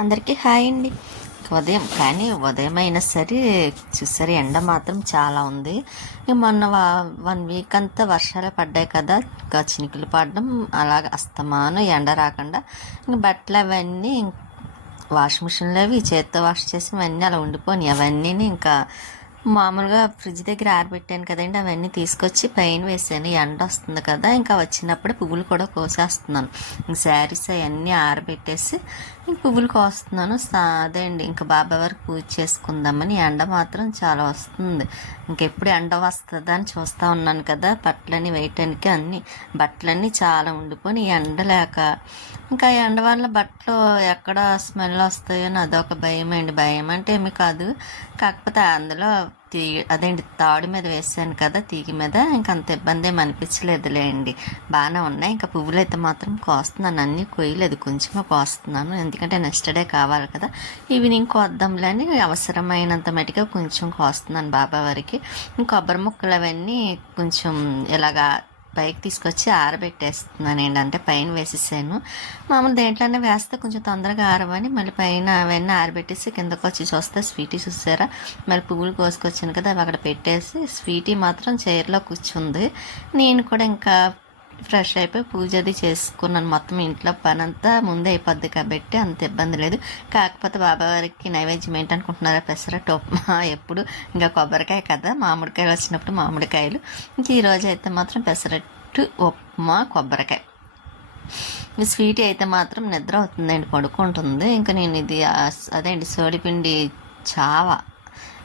అందరికీ హాయ్ అండి. ఉదయం కానీ ఉదయం అయినా సరే చూసారు ఎండ మాత్రం చాలా ఉంది. మొన్న మొన్న వన్ వీక్ అంతా వర్షాలు పడ్డాయి కదా ఇంకా చినుకులు పడడం అలాగ అస్తమానం ఎండ రాకుండా ఇంకా బట్టలు అవన్నీ వాషింగ్ మిషన్లో అవి చేత్తో వాష్ చేసి అవన్నీ అలా ఉండిపోయి అవన్నీ ఇంకా మామూలుగా ఫ్రిడ్జ్ దగ్గర ఆరబెట్టాను కదండి అవన్నీ తీసుకొచ్చి పైన వేసాను. ఎండ వస్తుంది కదా ఇంకా వచ్చినప్పుడు పువ్వులు కూడా కోసేస్తున్నాను. ఇంక శారీస్ అవన్నీ ఆరబెట్టేసి ఇంక పువ్వులు కోస్తున్నాను అదే అండి. ఇంకా బాబా వరకు పూజ చేసుకుందామని ఎండ మాత్రం చాలా వస్తుంది. ఇంకెప్పుడు ఎండ వస్తుందా అని చూస్తూ ఉన్నాను కదా బట్టలన్నీ వేయటానికి అన్ని బట్టలన్నీ చాలా ఉండిపోయి ఎండ లేక ఇంకా ఎండ వల్ల బట్టలు ఎక్కడ స్మెల్ వస్తాయో అని అదొక భయం అండి భయం అంటే ఏమి కాదు. కాకపోతే అందులో తీ అదేంటి తాడు మీద వేసాను కదా తీగి మీద. ఇంకా అంత ఇబ్బంది ఏమి అనిపించలేదులే అండి బాగానే ఉన్నాయి. ఇంకా పువ్వులు అయితే మాత్రం కోస్తున్నాను. అన్నీ కొయ్యలేదు. కొంచెమే కోస్తున్నాను. ఎందుకంటే నెక్స్ట్ డే కావాలి కదా. ఈవినింగ్ కోద్దాంలే అని అవసరమైనంత మటుగా కొంచెం కోస్తున్నాను బాబా వారికి కొబ్బరి ముక్కలు అవన్నీ కొంచెం ఇలాగా పైకి తీసుకొచ్చి ఆరబెట్టేస్తున్నానండి. అంటే పైన వేసేసాను. మామూలు దేంట్లోనే వేస్తే కొంచెం తొందరగా ఆరవని మళ్ళీ పైన అవన్నీ ఆరబెట్టేసి కిందకు వచ్చి చూస్తే స్వీటీ చూసారా? మళ్ళీ పువ్వులు కోసుకొచ్చాను కదా అవి అక్కడ పెట్టేసి స్వీటీ మాత్రం చైర్లో కూర్చుంది. నేను కూడా ఇంకా ఫ్రెష్ అయిపోయి పూజ అది చేసుకున్నాను. మొత్తం ఇంట్లో పని అంతా ముందే అయిపోద్ది కాబట్టి అంత ఇబ్బంది లేదు. కాకపోతే బాబావారికి నైవేద్యం ఏంటనుకుంటున్నారా పెసరట్టు ఉప్మా ఎప్పుడు ఇంకా కొబ్బరికాయ కదా మామిడికాయలు వచ్చినప్పుడు మామిడికాయలు. ఇంక ఈరోజు అయితే మాత్రం పెసరట్టు ఉప్మా కొబ్బరికాయ. స్వీట్ అయితే మాత్రం నిద్ర అవుతుందండి పడుకుంటుంది. ఇంకా నేను ఇది అదే అండి సోడిపిండి చావా.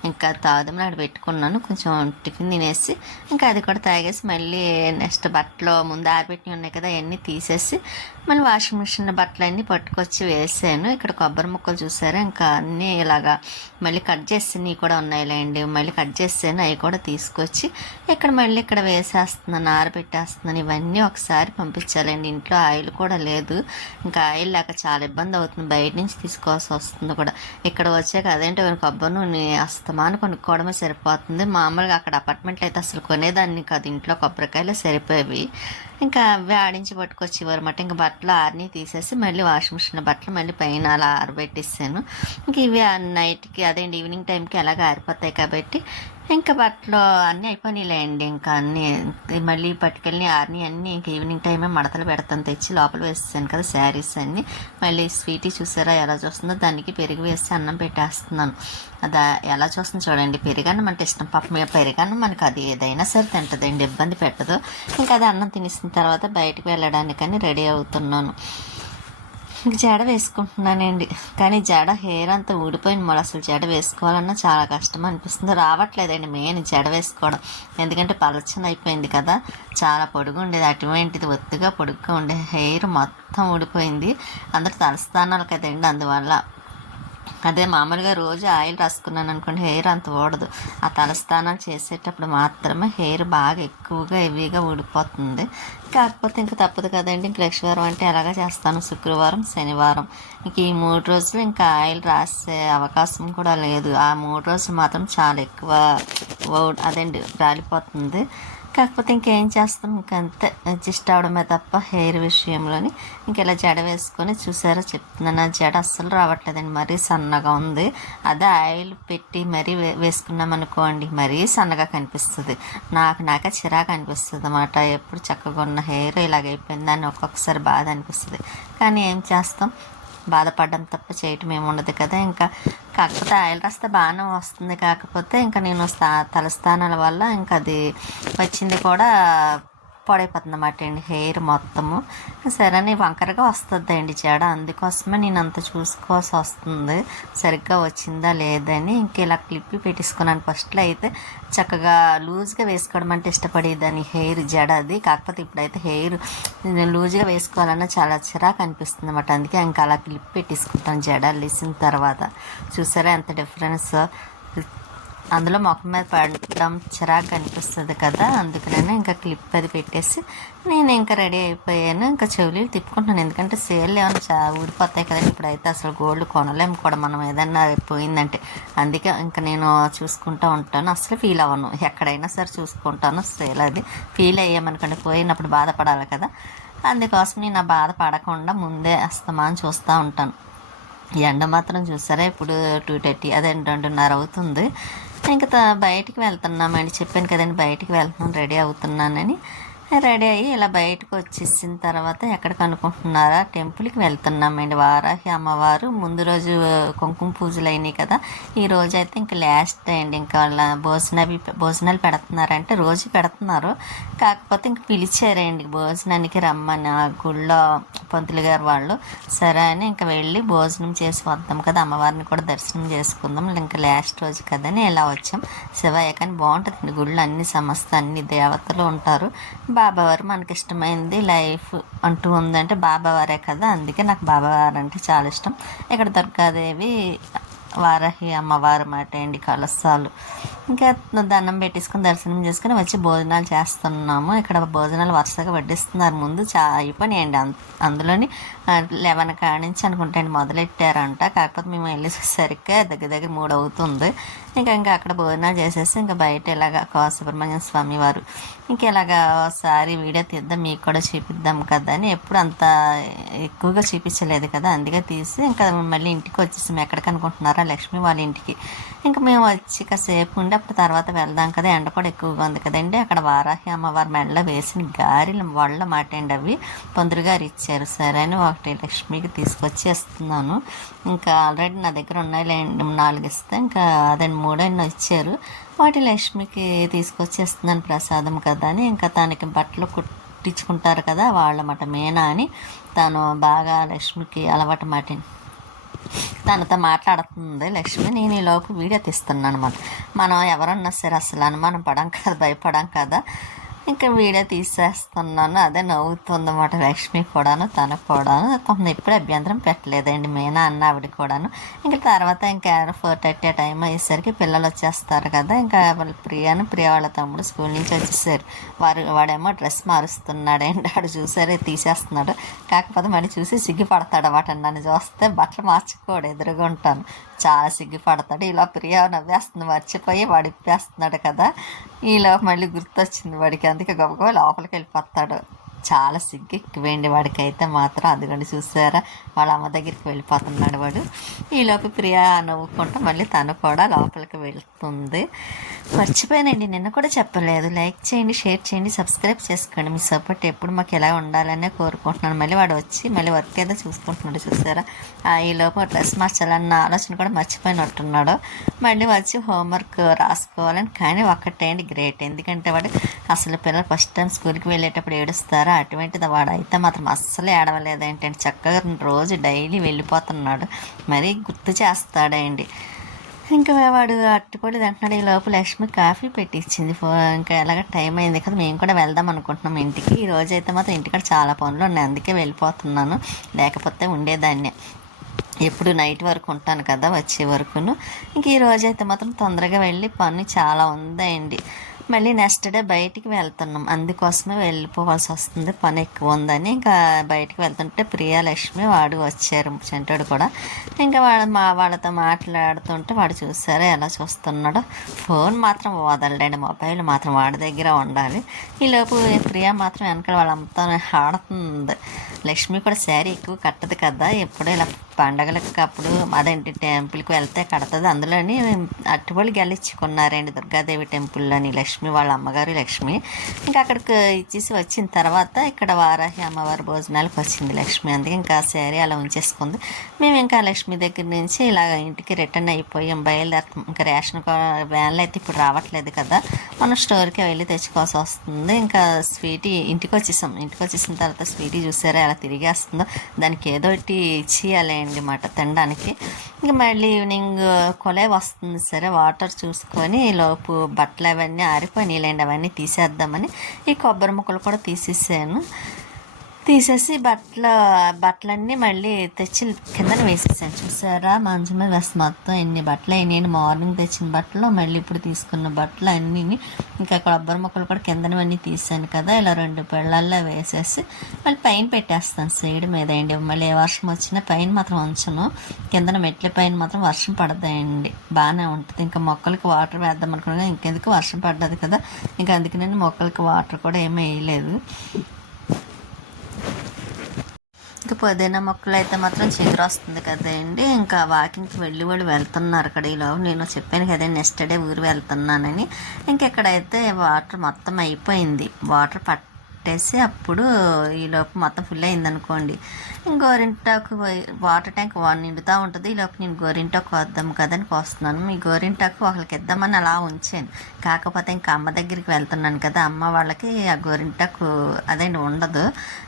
ఇంకా తాగుదాం నాడు పెట్టుకున్నాను. కొంచెం టిఫిన్ తినేసి ఇంకా అది కూడా తాగేసి మళ్ళీ నెక్స్ట్ బట్టలు ముందు ఆరబెట్టి ఉన్నాయి కదా అవన్నీ తీసేసి మళ్ళీ వాషింగ్ మిషన్ బట్టలు అన్నీ పట్టుకొచ్చి వేసాను. ఇక్కడ కొబ్బరి ముక్కలు చూసారా? ఇంకా అన్నీ ఇలాగా మళ్ళీ కట్ చేసినవి కూడా ఉన్నాయిలేండి. మళ్ళీ కట్ చేసాను అవి కూడా తీసుకొచ్చి ఇక్కడ మళ్ళీ ఇక్కడ వేసేస్తున్నాను ఆరబెట్టేస్తున్నాను. ఇవన్నీ ఒకసారి పంపించాలండి. ఇంట్లో ఆయిల్ కూడా లేదు. ఇంకా ఆయిల్ లేక చాలా ఇబ్బంది అవుతుంది. బయట నుంచి తీసుకోవాల్సి వస్తుంది కూడా. ఇక్కడ వచ్చాక అదేంటో కొబ్బరి నూనె అస్తమాను కొనుక్కోవడమే సరిపోతుంది. మామూలుగా అక్కడ అపార్ట్మెంట్లో అయితే అసలు కొనేదాన్ని కాదు. ఇంట్లో కొబ్బరికాయలు సరిపోయేవి. ఇంకా అవి ఆడించి పట్టుకొచ్చేవారు అన్నమాట ఇంకా బట్టలు ఆరిని తీసేసి మళ్ళీ వాషింగ్ మిషన్ బట్టలు మళ్ళీ పైన అలా ఆరబెట్టేసాను. ఇంక ఇవి నైట్కి అదేంటి ఈవినింగ్ టైంకి అలాగ ఆరిపోతాయి కాబట్టి ఇంకా బట్టలు అన్నీ అయిపోయినాయిలేండి. ఇంకా అన్నీ మళ్ళీ పట్టుకెళ్ళి ఆరిని అన్నీ ఇంక ఈవినింగ్ టైమే మడతలు పెడతాను. తెచ్చి లోపల వేస్తాను కదా శారీస్ అన్నీ. మళ్ళీ స్వీటీ చూసారా ఎలా చూస్తుందో దానికి పెరుగు వేసి అన్నం పెట్టేస్తున్నాను. అది ఎలా చూస్తుంది చూడండి. పెరుగన్నం అంటే ఇష్టం. పాపం ఇక పెరుగన్నం మనకు అది ఏదైనా సరే తింటుందండి. ఇబ్బంది పెట్టదు. ఇంకా అది అన్నం తినేసిన తర్వాత బయటకు వెళ్ళడానికని రెడీ అవుతున్నాను. జడ వేసుకుంటున్నానండి. కానీ జడ హెయిర్ అంతా ఊడిపోయింది మళ్ళీ అసలు జడ వేసుకోవాలన్నా చాలా కష్టం అనిపిస్తుంది. రావట్లేదండి మెయిన్ జడ వేసుకోవడం. ఎందుకంటే పలచన అయిపోయింది కదా. చాలా పొడుగు ఉండేది. అటువంటిది ఒత్తుగా పొడుగ్గా ఉండే హెయిర్ మొత్తం ఊడిపోయింది. అందరు తలస్థానాలు కదండి అందువల్ల. అదే మామూలుగా రోజు ఆయిల్ రాసుకున్నాను అనుకోండి హెయిర్ అంత ఊడదు. ఆ తలస్నానం చేసేటప్పుడు మాత్రమే హెయిర్ బాగా ఎక్కువగా హెవీగా ఊడిపోతుంది. కాకపోతే ఇంకా తప్పదు కదండి ఇంక లక్షవారం అంటే ఎలాగా చేస్తాను? శుక్రవారం శనివారం. ఇంక ఈ మూడు రోజులు ఇంకా ఆయిల్ రాసే అవకాశం కూడా లేదు. ఆ మూడు రోజులు మాత్రం చాలా ఎక్కువ అదండి రాలిపోతుంది. కాకపోతే ఇంకేం చేస్తాం? ఇంకంతే అడ్జస్ట్ అవడమే తప్ప హెయిర్ విషయంలోని ఇంక ఇలా జడ వేసుకొని చూసారా చెప్తున్నాను. నా జడ అస్సలు రావట్లేదండి. మరీ సన్నగా ఉంది. అదే ఆయిల్ పెట్టి మరీ వే వేసుకున్నాం అనుకోండి మరీ సన్నగా కనిపిస్తుంది. నాకు నాకే చిరాకు అనిపిస్తుంది అన్నమాట. ఎప్పుడు చక్కగా ఉన్న హెయిర్ ఇలాగైపోయింది అని ఒక్కొక్కసారి బాధ అనిపిస్తుంది. కానీ ఏం చేస్తాం? బాధపడడం తప్ప చేయటం ఏముండదు కదా. ఇంకా కాకపోతే ఆయిల్ రాస్తే బాగానే వస్తుంది. కాకపోతే ఇంకా నేను స్థా తలస్థానాల వల్ల ఇంకా అది వచ్చింది కూడా పొడైపోతుంది అన్నమాట అండి హెయిర్ మొత్తము. సరే నీ వంకరగా వస్తుంది అండి జడ అందుకోసమే నేను అంత చూసుకోవాల్సి వస్తుంది. సరిగ్గా వచ్చిందా లేదని ఇంక ఇలా క్లిప్పి పెట్టేసుకున్నాను. ఫస్ట్లో అయితే చక్కగా లూజ్గా వేసుకోవడం అంటే ఇష్టపడేదాన్ని హెయిర్ జడ అది. కాకపోతే ఇప్పుడైతే హెయిర్ లూజ్గా వేసుకోవాలన్నా చాలా చిరాకు అనిపిస్తుంది అన్నమాట అందుకే ఇంకా అలా క్లిప్ పెట్టేసుకుంటాను జడ. లేసిన తర్వాత చూసారా ఎంత డిఫరెన్స్? అందులో ముఖం మీద పడడం చిరాకు అనిపిస్తుంది కదా అందుకనే ఇంకా క్లిప్ అది పెట్టేసి నేను ఇంకా రెడీ అయిపోయాను. ఇంకా చెవులు తిప్పుకుంటున్నాను ఎందుకంటే సేల్ ఏమైనా చా ఊడిపోతాయి కదండి. ఇప్పుడైతే అసలు గోల్డ్ కొనలేము కూడా మనం ఏదన్నా పోయిందంటే. అందుకే ఇంకా నేను చూసుకుంటూ ఉంటాను. అసలు ఫీల్ అవ్వను. ఎక్కడైనా సరే చూసుకుంటాను. సేల్ అది ఫీల్ అయ్యామనుకోండి పోయినప్పుడు బాధపడాలి కదా. అందుకోసం నేను ఆ బాధ పడకుండా ముందే అస్తమానం చూస్తూ ఉంటాను. ఎండ మాత్రం చూసారా? ఇప్పుడు టూ థర్టీ అదే రెండున్నర అవుతుంది. ఇంకా త- బయటికి వెళ్తున్నామండి. చెప్పాను కదండి బయటికి వెళ్తున్నాం రెడీ అవుతున్నానని. రెడీ అయ్యి ఇలా బయటకు వచ్చేసిన తర్వాత ఎక్కడికి అనుకుంటున్నారా? టెంపుల్కి వెళ్తున్నామండి. వారాహి అమ్మవారు. ముందు రోజు కుంకుమ పూజలు అయినాయి కదా. ఈ రోజు అయితే ఇంకా లాస్ట్ అండి. ఇంకా వాళ్ళ భోజనాలు భోజనాలు పెడుతున్నారంటే రోజు పెడుతున్నారు. కాకపోతే ఇంక పిలిచారండి. భోజనానికి రమ్మని ఆ గుళ్ళో పంతులు గారు వాళ్ళు. సరే అని ఇంకా వెళ్ళి భోజనం చేసి వద్దాం కదా. అమ్మవారిని కూడా దర్శనం చేసుకుందాం. ఇంకా లాస్ట్ రోజు కదని ఇలా వచ్చాం. శివయ్య కానీ బాగుంటుందండి. గుళ్ళు అన్ని సమస్త అన్ని దేవతలు ఉంటారు. బాబావారు మనకి ఇష్టమైంది లైఫ్ అంటూ ఉందంటే బాబావారే కదా. అందుకే నాకు బాబావారు అంటే చాలా ఇష్టం. ఇక్కడ దుర్గాదేవి వారహి అమ్మవారు మాట అండి కలసాలు. ఇంకా దండం పెట్టేసుకుని దర్శనం చేసుకుని వచ్చి భోజనాలు చేస్తున్నాము. ఇక్కడ భోజనాలు వరుసగా వడ్డిస్తున్నారు. ముందు చా అయిపోయినాయండి అం- అందులోని లెవెన్ కాడ నుంచి అనుకుంటాండి మొదలెట్టారంట. కాకపోతే మేము వెళ్ళేసరికి దగ్గర దగ్గర మూడు అవుతుంది. ఇంకా ఇంకా అక్కడ భోజనాలు చేసేసి ఇంకా బయట ఇలాగ కో స్వామి వారు ఇంకా ఇలాగా ఒకసారి వీడియో తీద్దాం మీకు కూడా చూపిద్దాం కదా అని ఎప్పుడు అంత ఎక్కువగా చూపించలేదు కదా. అందుకే తీసి ఇంకా మళ్ళీ ఇంటికి వచ్చేసాము. ఎక్కడికి అనుకుంటున్నారా లక్ష్మి వాళ్ళ ఇంటికి? ఇంకా మేము వచ్చి కాసేపు ఉండి అప్పుడు తర్వాత వెళ్దాం కదా. ఎండ కూడా ఎక్కువగా ఉంది కదండి. అక్కడ వారాహి అమ్మవారి మెడలో వేసిన గారెలు వాళ్ళ మాట అండి అవి. పందులు గారు ఇచ్చారు. సరే అని ఒకటి లక్ష్మికి తీసుకొచ్చి ఇస్తున్నాను. ఇంకా ఆల్రెడీ నా దగ్గర ఉన్నాయిలేండి నాలుగు ఇస్తే ఇంకా అదండి మూడైనా ఇచ్చారు. వాటి లక్ష్మికి తీసుకొచ్చి ఇస్తున్నాను ప్రసాదం కదా అని. ఇంకా తనకి బట్టలు కుట్టించుకుంటారు కదా వాళ్ళ మాట మేనా అని. తను బాగా లక్ష్మికి అలవాటు మాట తనతో మాట్లాడుతుంది లక్ష్మి. నేను ఈలోపు వీడియో తీస్తున్నాను అనమాట మనం ఎవరన్నా సరే అసలు అనుమానం పడం కదా భయపడం కదా? ఇంకా వీడియో తీసేస్తున్నాను. అదే నవ్వుతుంది అన్నమాట లక్ష్మి కూడాను తను కూడాను. కొంత ఎప్పుడు అభ్యంతరం పెట్టలేదండి. మేనా అన్న ఆవిడ కూడాను. ఇంకా తర్వాత ఇంకా ఫోర్ థర్టీ ఆ టైం అయ్యేసరికి పిల్లలు వచ్చేస్తారు కదా. ఇంకా వాళ్ళ ప్రియాను ప్రియ వాళ్ళ తమ్ముడు స్కూల్ నుంచి వచ్చేసారు. వారు వాడేమో డ్రెస్ మారుస్తున్నాడు ఏంటి ఆడు చూసారే తీసేస్తున్నాడు. కాకపోతే మళ్ళీ చూసి సిగ్గుపడతాడు అన్నమాట. నన్ను చూస్తే బట్టలు మార్చుకోడు ఎదురుగా ఉంటాను. చాలా సిగ్గుపడతాడు. ఇలా ప్రియ నవ్వేస్తుంది. మర్చిపోయి వాడిప్పేస్తున్నాడు కదా. ఈలో మళ్ళీ గుర్తొచ్చింది వాడికి అందుకే గబగబా లోపలికి వెళ్ళిపోతాడు. చాలా సిగ్గు ఎక్కువేండి వాడికి అయితే మాత్రం. అదిగండి చూసారా? వాళ్ళ అమ్మ దగ్గరికి వెళ్ళిపోతున్నాడు వాడు. ఈలోపు ప్రియా నవ్వుకుంటూ మళ్ళీ తను కూడా లోపలికి వెళ్తుంది. మర్చిపోయానండి. నిన్న కూడా చెప్పలేదు. లైక్ చేయండి షేర్ చేయండి సబ్స్క్రైబ్ చేసుకోండి. మీ సపోర్ట్ ఎప్పుడు మాకు ఎలా ఉండాలనే కోరుకుంటున్నాను. మళ్ళీ వాడు వచ్చి మళ్ళీ వర్క్ ఏదో చూసుకుంటున్నాడు చూసారా? ఆ, ఈ డ్రెస్ మార్చాలన్న ఆలోచన కూడా మర్చిపోయినట్టున్నాడు. మళ్ళీ వచ్చి హోంవర్క్ రాసుకోవాలని. కానీ ఒక్కటేంటి గ్రేట్. ఎందుకంటే వాడు అసలు పిల్లలు ఫస్ట్ టైం స్కూల్కి వెళ్ళేటప్పుడు ఏడుస్తారా? అటువంటిది వాడు అయితే మాత్రం అస్సలు ఏడవలేదు ఏంటంటే చక్కగా రోజు డైలీ వెళ్ళిపోతున్నాడు. మరీ గుర్తు చేస్తాడండి. ఇంకా వాడు అట్టిపొడి తింటున్నాడు ఈ లోపు లక్ష్మి కాఫీ పెట్టించింది. ఫో ఇంకా ఎలాగ టైం అయింది కదా మేము కూడా వెళ్దాం అనుకుంటున్నాం ఇంటికి. ఈ రోజు అయితే మాత్రం ఇంటికాడ చాలా పనులు ఉన్నాయి. అందుకే వెళ్ళిపోతున్నాను. లేకపోతే ఉండేదాన్ని. ఎప్పుడు నైట్ వరకు ఉంటాను కదా వచ్చే వరకును. ఇంక ఈ రోజైతే అయితే మాత్రం తొందరగా వెళ్ళి పని చాలా ఉందండి. మళ్ళీ నెక్స్ట్ డే బయటికి వెళ్తున్నాం. అందుకోసమే వెళ్ళిపోవాల్సి వస్తుంది. పని ఎక్కువ ఉందని ఇంకా బయటికి వెళ్తుంటే ప్రియాలక్ష్మి వాడు వచ్చారు. చెంటాడు కూడా. ఇంకా వాడు మా వాళ్ళతో మాట్లాడుతుంటే వాడు చూసారా ఎలా చూస్తున్నాడో. ఫోన్ మాత్రం వదలడండి. మొబైల్ మాత్రం వాడి దగ్గర ఉండాలి. ఈలోపు ప్రియా మాత్రం వెనకాల వాళ్ళ ఆడుతుంది. లక్ష్మి కూడా శారీ ఎక్కువ కట్టదు కదా. ఎప్పుడూ ఇలా పండగలకు అప్పుడు అదేంటి టెంపుల్కి వెళ్తే కడుతుంది. అందులోని అట్టుబడి గెలిచ్చుకున్నారండి దుర్గాదేవి టెంపుల్లోని లక్ష్మి వాళ్ళ అమ్మగారు లక్ష్మి. ఇంకా అక్కడికి ఇచ్చేసి వచ్చిన తర్వాత ఇక్కడ వారాహి అమ్మవారి భోజనాలకు వచ్చింది లక్ష్మి. అందుకే ఇంకా శారీ అలా ఉంచేసుకుంది. మేము ఇంకా లక్ష్మి దగ్గర నుంచి ఇలా ఇంటికి రిటర్న్ అయిపోయాం. బయలుదేరుతాం. ఇంకా రేషన్ వ్యాన్లు అయితే ఇప్పుడు రావట్లేదు కదా. మనం స్టోర్కి వెళ్ళి తెచ్చుకోవాల్సి వస్తుంది. ఇంకా స్వీటీ ఇంటికి వచ్చేసాం. ఇంటికి వచ్చేసిన తర్వాత స్వీటీ చూసారా? ఎలా తిరిగేస్తుందో దానికి ఏదో ఒకటి ఇచ్చేయాలండి మాట తినడానికి. ఇంకా మళ్ళీ ఈవినింగ్ కొలే వస్తుంది సరే వాటర్ చూసుకొని లోపు బట్టలు అవన్నీ ఆరిపోయినాయిలేండి అవన్నీ తీసేద్దామని. ఈ కొబ్బరి ముక్కలు కూడా తీసేసాను. తీసేసి బట్టల బట్టలన్నీ మళ్ళీ తెచ్చి కిందన వేసేసాను. చూసారా? మంచం మీద బస్ మొత్తం ఎన్ని బట్టలు నేను మార్నింగ్ తెచ్చిన బట్టలు మళ్ళీ ఇప్పుడు తీసుకున్న బట్టలు అన్నీ ఇంకా కొబ్బరి మొక్కలు కూడా కిందనవన్నీ తీసాను కదా. ఇలా రెండు పెళ్ళల్లో వేసేసి మళ్ళీ పైన పెట్టేస్తాను సైడ్ మీద అండి. మళ్ళీ ఏ వర్షం వచ్చినా పైన మాత్రం ఉంచను. కిందన మెట్ల పైన మాత్రం వర్షం పడతాయండి బాగానే ఉంటుంది. ఇంకా మొక్కలకి వాటర్ వేద్దాం అనుకున్నాను ఇంకెందుకు వర్షం పడ్డది కదా. ఇంకా అందుకనే మొక్కలకి వాటర్ కూడా ఏమీ వేయలేదు. ఇంకా పుదీనా మొక్కలు అయితే మాత్రం చిగురు వస్తుంది కదండి. ఇంకా వాకింగ్కి వెళ్ళి వాళ్ళు వెళ్తున్నారు అక్కడ ఈలో నేను చెప్పాను కదండి నెక్స్ట్ డే ఊరు వెళ్తున్నానని. ఇంకెక్కడైతే వాటర్ మొత్తం అయిపోయింది. వాటర్ పట్ట పెట్టేసి అప్పుడు ఈలోపు మొత్తం ఫుల్ అయింది అనుకోండి గోరింటాకు వాటర్ ట్యాంక్ వన్ నిండుతూ ఉంటుంది. ఈలోపు నేను గోరింటాకు వద్దాం కదని కోస్తున్నాను. మీ గోరింటాకు ఒకరికి ఇద్దామని అలా ఉంచాను. కాకపోతే ఇంకా అమ్మ దగ్గరికి వెళ్తున్నాను కదా. అమ్మ వాళ్ళకి ఆ గోరింటాకు అదేంటి ఉండదు.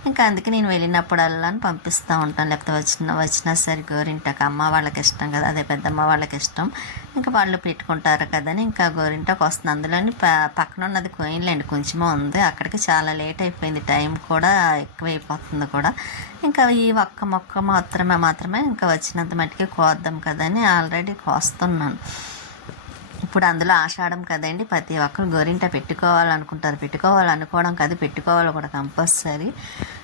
ఇంకా అందుకే నేను వెళ్ళినప్పుడల్లా పంపిస్తూ ఉంటాను. లేకపోతే వచ్చిన వచ్చినా సరే గోరింటాకు అమ్మ వాళ్ళకి ఇష్టం కదా. అదే పెద్దమ్మ వాళ్ళకి ఇష్టం. ఇంకా వాళ్ళు పెట్టుకుంటారు కదని ఇంకా గోరింటాకు వస్తుంది. అందులోని ప పక్కన ఉన్నది కోయిన్లేండి. కొంచెమే ఉంది. అక్కడికి చాలా లేట్ అయిపోయింది. టైం కూడా ఎక్కువైపోతుంది కూడా. ఇంకా ఈ ఒక్క మొక్క మాత్రమే మాత్రమే ఇంకా వచ్చినంత మట్టుకి కోద్దాం కదని ఆల్రెడీ కోస్తున్నాను. ఇప్పుడు అందులో ఆషాఢం కదండి. ప్రతి ఒక్కరు గోరింట పెట్టుకోవాలనుకుంటారు. పెట్టుకోవాలనుకోవడం కాదు. పెట్టుకోవాలి కూడా కంపల్సరీ.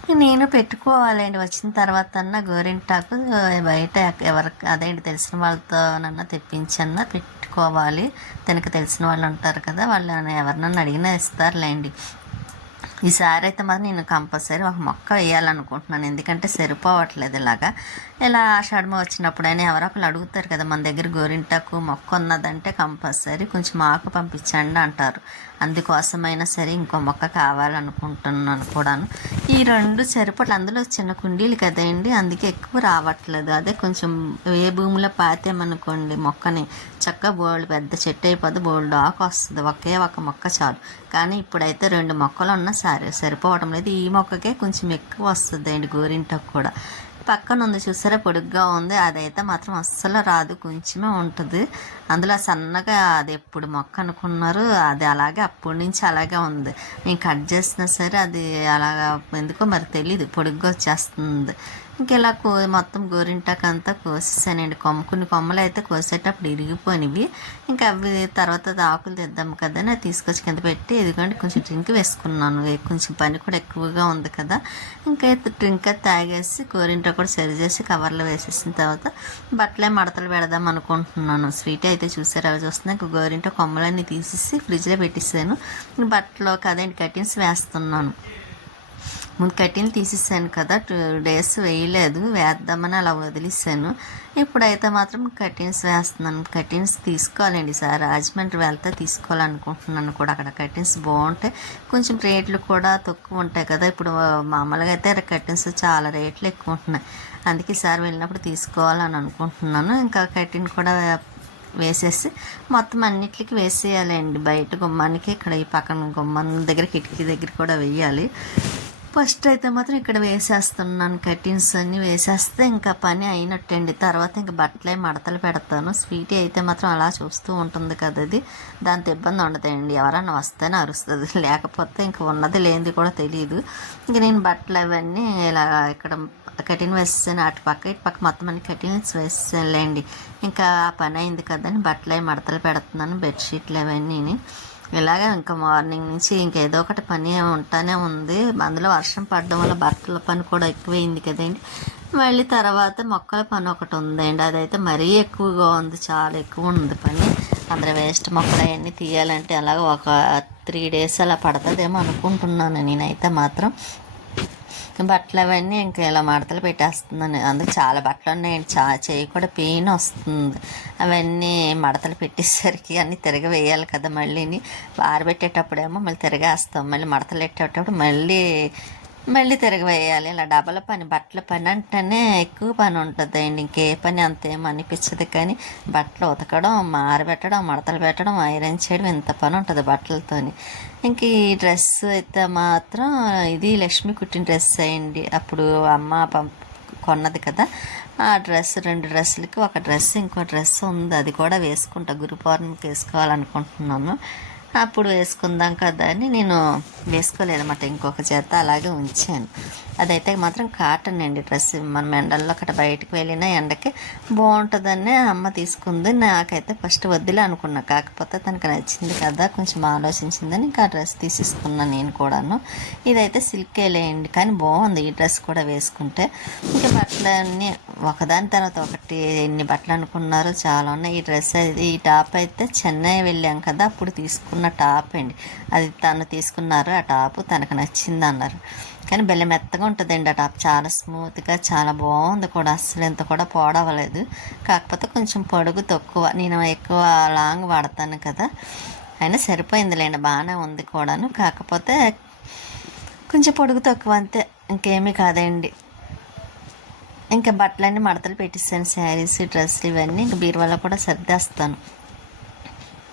నేను పెట్టుకోవాలండి. వచ్చిన తర్వాత అన్న గోరింటాకు బయట ఎవరికి అదేంటి తెలిసిన వాళ్ళతోనన్నా తెప్పించన్నా పెట్టుకోవాలి. తనకు తెలిసిన వాళ్ళు ఉంటారు కదా వాళ్ళు ఎవరినన్నా అడిగినా ఇస్తారులేండి. ఈసారి అయితే మరి నేను కంపల్సరీ ఒక మొక్క వేయాలనుకుంటున్నాను. ఎందుకంటే సరిపోవట్లేదు ఇలాగా. ఇలా ఆషాఢం వచ్చినప్పుడైనా ఎవరో ఒకరు అడుగుతారు కదా మన దగ్గర గోరింటాకు మొక్క ఉన్నదంటే కంపల్సరీ కొంచెం ఆకు పంపించండి అంటారు. అందుకోసమైనా సరే ఇంకో మొక్క కావాలనుకుంటున్నాను కూడాను. ఈ రెండు సరిపట్లు అందులో చిన్న కుండీలు కదండి అందుకే ఎక్కువ రావట్లేదు. అదే కొంచెం ఏ భూమిలో పాతేమనుకోండి మొక్కని చక్కగా బోల్డ్ పెద్ద చెట్టు అయిపోతే బోల్డ్ ఆకు వస్తుంది. ఒకే ఒక మొక్క చాలు. కానీ ఇప్పుడైతే రెండు మొక్కలు ఉన్నా సరే సరిపోవటం లేదు. ఈ మొక్కకే కొంచెం ఎక్కువ వస్తుంది అండి గోరింటకు కూడా. పక్కన ఉంది చూసారా? పొడుగ్గా ఉంది. అదైతే మాత్రం అస్సలు రాదు. కొంచెమే ఉంటుంది. అందులో సన్నగా అది ఎప్పుడు మొక్క అనుకున్నారు అది అలాగే అప్పటి నుంచి అలాగే ఉంది. నేను కట్ చేసినా సరే అది అలాగా ఎందుకో మరి తెలియదు పొడుగ్గా వచ్చేస్తుంది. ఇంకెలా కో మొత్తం గోరింటాకు అంతా కోసేసానండి. కొమ్మ కొన్ని కొమ్మలు అయితే కోసేటప్పుడు ఇరిగిపోయినవి ఇంకా అవి తర్వాత ఆకులు తెద్దాం కదా అని తీసుకొచ్చి కింద పెట్టి ఇదిగోండి కొంచెం డ్రింక్ వేసుకున్నాను. కొంచెం పని కూడా ఎక్కువగా ఉంది కదా. ఇంకా డ్రింక్ తాగేసి గోరింట కూడా సరి చేసి కవర్లో వేసేసిన తర్వాత బట్టలే మడతలు పెడదాం అనుకుంటున్నాను. స్వీట్ అయితే చూసారు అవి చూస్తున్నా. ఇంకా గోరింట కొమ్మలన్నీ తీసేసి ఫ్రిడ్జ్లో పెట్టేసాను. బట్టలో కదండి కటింగ్స్ వేస్తున్నాను. ముందు కటింగ్ తీసేసాను కదా టూ డేస్ వేయలేదు వేద్దామని అలా వదిలేసాను. ఇప్పుడైతే మాత్రం కటిన్స్ వేస్తున్నాను. కటిన్స్ తీసుకోవాలండి సార్. రాజమండ్రి వెళ్తే తీసుకోవాలనుకుంటున్నాను కూడా. అక్కడ కటిన్స్ బాగుంటాయి. కొంచెం రేట్లు కూడా తక్కువ ఉంటాయి కదా. ఇప్పుడు మామూలుగా అయితే కటిన్స్ చాలా రేట్లు ఎక్కువ ఉంటున్నాయి. అందుకే సార్ వెళ్ళినప్పుడు తీసుకోవాలని అనుకుంటున్నాను. ఇంకా కటిన్ కూడా వేసేసి మొత్తం అన్నిటికి వేసేయాలండి. బయట గుమ్మానికి ఇక్కడ ఈ పక్కన గుమ్మం దగ్గర కిటికీ దగ్గర కూడా వేయాలి. ఫస్ట్ అయితే మాత్రం ఇక్కడ వేసేస్తున్నాను కటిన్స్ అన్ని వేసేస్తే ఇంకా పని అయినట్టండి. తర్వాత ఇంకా బట్టలే మడతలు పెడతాను. స్వీటీ అయితే మాత్రం అలా చూస్తూ ఉంటుంది కదా అది. దాంతో ఇబ్బంది ఉండదండి. ఎవరైనా వస్తేనే అరుస్తుంది. లేకపోతే ఇంకా ఉన్నది లేనిది కూడా తెలియదు ఇంక నేను బట్టలు అవన్నీ ఇలా ఇక్కడ కటిన్ వేసేసాను. అటు పక్క ఇటు పక్క మొత్తం అన్ని కటిన్స్ వేసానులేండి ఇంకా ఆ పని అయింది కదని బట్టలు అవి మడతలు పెడుతున్నాను. బెడ్షీట్లు అవన్నీ ఇలాగే ఇంకా మార్నింగ్ నుంచి ఇంకేదో ఒకటి పని ఉంటానే ఉంది. అందులో వర్షం పడడం వల్ల బట్టల పని కూడా ఎక్కువైంది కదండి. మళ్ళీ తర్వాత మొక్కల పని ఒకటి ఉందండి. అదైతే మరీ ఎక్కువగా ఉంది. చాలా ఎక్కువ ఉంది పని. అందరూ వేస్ట్ మొక్కలు అవన్నీ తీయాలంటే అలాగ ఒక త్రీ డేస్ అలా పడుతుందేమో అనుకుంటున్నాను. నేనైతే మాత్రం బట్టలు అవన్నీ ఇంకా ఇలా మడతలు పెట్టేస్తున్నాను. అందుకు చాలా బట్టలు ఉన్నాయండి చా చేయి కూడా పెయిన్ వస్తుంది. అవన్నీ మడతలు పెట్టేసరికి అన్నీ తిరగ వేయాలి కదా మళ్ళీని. ఆరబెట్టేటప్పుడేమో మళ్ళీ తిరగేస్తాం. మళ్ళీ మడతలు పెట్టేటప్పుడు మళ్ళీ మళ్ళీ తిరగవేయాలి. ఇలా డబల పని బట్టల పని అంటేనే ఎక్కువ పని ఉంటుంది అండి ఇంకే పని అంతేం అనిపించదు కానీ బట్టలు ఉతకడం ఆరబెట్టడం మడతలు పెట్టడం ఐరన్ చేయడం ఇంత పని ఉంటుంది బట్టలతోని. ఇంక ఈ డ్రెస్ అయితే మాత్రం ఇది లక్ష్మి కుట్టిన డ్రెస్ అయ్యండి అప్పుడు అమ్మ పంప్ కొన్నది కదా. ఆ డ్రెస్ రెండు డ్రెస్సులకి ఒక డ్రెస్ ఇంకో డ్రెస్ ఉంది. అది కూడా వేసుకుంటా. గురు పౌర్ణమికి వేసుకోవాలనుకుంటున్నాను. అప్పుడు వేసుకుందాం కదా అని నేను వేసుకోలేదన్నమాట ఇంకొక చేత అలాగే ఉంచాను. అదైతే మాత్రం కాటన్ అండి డ్రెస్. మనం ఎండల్లో అక్కడ బయటకు వెళ్ళిన ఎండకి బాగుంటుందని అమ్మ తీసుకుంది. నాకైతే ఫస్ట్ వద్దులే అనుకున్నా. కాకపోతే తనకు నచ్చింది కదా కొంచెం ఆలోచించిందని ఇంకా డ్రెస్ తీసేసుకున్నాను నేను కూడాను. ఇదైతే సిల్కే లేండి కానీ బాగుంది ఈ డ్రెస్ కూడా వేసుకుంటే. ఇంకా బట్టలన్నీ ఒకదాని తర్వాత ఒకటి ఎన్ని బట్టలు అనుకున్నారో చాలా ఉన్నాయి. ఈ డ్రెస్ అయితే ఈ టాప్ అయితే చెన్నై వెళ్ళాం కదా అప్పుడు తీసుకున్న టాప్ అండి. అది తను తీసుకున్నారు ఆ టాపు తనకు నచ్చింది అన్నారు. కానీ బెల్ల మెత్తగా ఉంటుందండి ఆ టాప్ చాలా స్మూత్గా చాలా బాగుంది కూడా. అస్సలు ఎంత కూడా పోడవలేదు కాకపోతే కొంచెం పొడుగు తక్కువ. నేను ఎక్కువ లాంగ్ వాడతాను కదా. అయినా సరిపోయిందిలేండి. బాగానే ఉంది కూడాను. కాకపోతే కొంచెం పొడుగు తక్కువ అంతే. ఇంకేమీ కాదండి. ఇంకా బట్టలన్నీ మడతలు పెట్టిస్తాను శారీస్ డ్రెస్సులు ఇవన్నీ. ఇంకా బీరువాలో కూడా సర్దేస్తాను.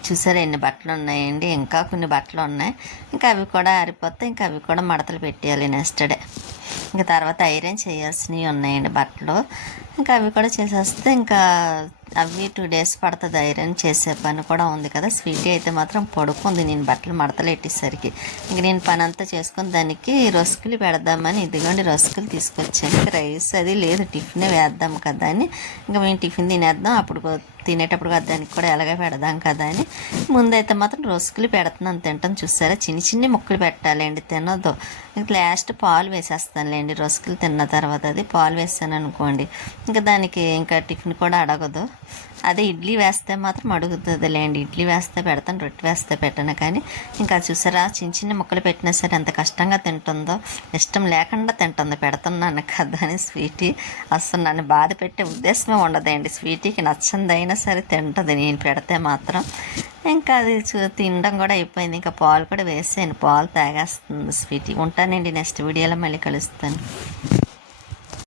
చూసారా ఎన్ని బట్టలు ఉన్నాయండి. ఇంకా కొన్ని బట్టలు ఉన్నాయి. ఇంకా అవి కూడా ఆరిపోతే ఇంకా అవి కూడా మడతలు పెట్టేయాలి నెక్స్ట్ డే. ఇంకా తర్వాత ఐరన్ చేయాల్సినవి ఉన్నాయండి బట్టలు. ఇంకా అవి కూడా చేసేస్తే ఇంకా అవి టూ డేస్ పడుతుంది ఐరన్ చేసే పని కూడా ఉంది కదా. స్వీటీ అయితే మాత్రం పడుకుంది. నేను బట్టలు మడతలు పెట్టేసరికి ఇంక నేను పని అంతా చేసుకుని దానికి రొసుకులు పెడదామని ఇదిగోండి రొసుకులు తీసుకొచ్చాను. ఇంకా రైస్ అది లేదు టిఫిన్ వేద్దాం కదా అని. ఇంకా మేము టిఫిన్ తినేద్దాం. అప్పుడు తినేటప్పుడు దానికి కూడా ఎలాగ పెడదాం కదా అని. ముందైతే మాత్రం రొసుకులు పెడుతున్నాను తింటాం చూసారా? చిన్ని చిన్ని ముక్కలు పెట్టాలండి తినదు ఇంకా లాస్ట్ పాలు వేసేస్తానులేండి రొసుకులు తిన్న తర్వాత అది పాలు వేసాను అనుకోండి. ఇంకా దానికి ఇంకా టిఫిన్ కూడా అడగదు. అదే ఇడ్లీ వేస్తే మాత్రం అడుగుతుంది లేండి ఇడ్లీ వేస్తే పెడతాను రొట్టె వేస్తే పెట్టను. కానీ ఇంకా చూసారా? చిన్న చిన్న ముక్కలు పెట్టినా సరే ఎంత కష్టంగా తింటుందో ఇష్టం లేకుండా తింటుందో. పెడుతున్నాను కదా అని స్వీటీ. అసలు నన్ను బాధ పెట్టే ఉద్దేశమే ఉండదండి. స్వీటీకి నచ్చందైనా సరే తింటుంది నేను పెడితే మాత్రం. ఇంకా అది చూ- తినడం కూడా అయిపోయింది. ఇంకా పాలు కూడా వేసాను. పాలు తాగేస్తుంది స్వీటీ. ఉంటానండి నెక్స్ట్ వీడియోలో మళ్ళీ కలుస్తాను.